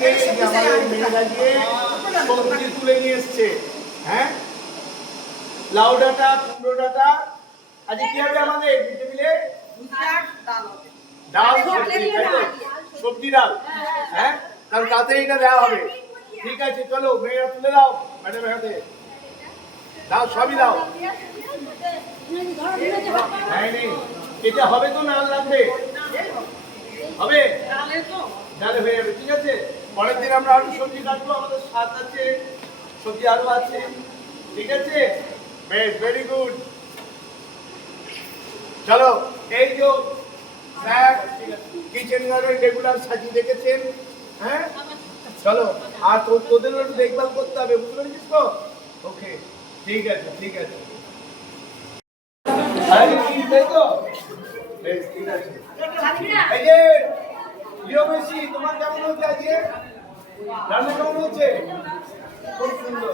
থেকে আমাদের মেয়েরা গিয়ে সবজি তুলে নিয়ে এসছে। হ্যাঁ, লাউ ডাঁটা, কুমড়ো ডাঁটা। আজকে কি হবে আমাদের টেবিলে? ডাল, সবজি ডাল। হ্যাঁ, তাহলে তাতে এটা দেওয়া হবে। ঠিক আছে, চলো মেয়েরা তুলে দাও ম্যাডামের হাতে। দাও, সবই দাও। হ্যাঁ, নেই এটা হবে তো, নাল লাগবে। হবে, ডালে হয়ে যাবে। ঠিক আছে, পরের দিন আমরা আরো সবজি কাটবো, আমাদের শাক আছে, সবজি আরো আছে। ঠিক আছে, বেশ, ভেরি গুড। চলো, এই যে স্যার কিচেন গার্ডেন রেগুলার সাজিয়ে রেখেছেন। হ্যাঁ, চলো, আর তোদের একটু দেখভাল করতে হবে, বুঝতে পেরেছিস তো? ওকে, ঠিক আছে, ঠিক আছে। তাই তো, বেশ, ঠিক আছে। এই যে লিওমেসি, তোমার কেমন হচ্ছে আজকে? রান্না কেমন হচ্ছে? খুব সুন্দর।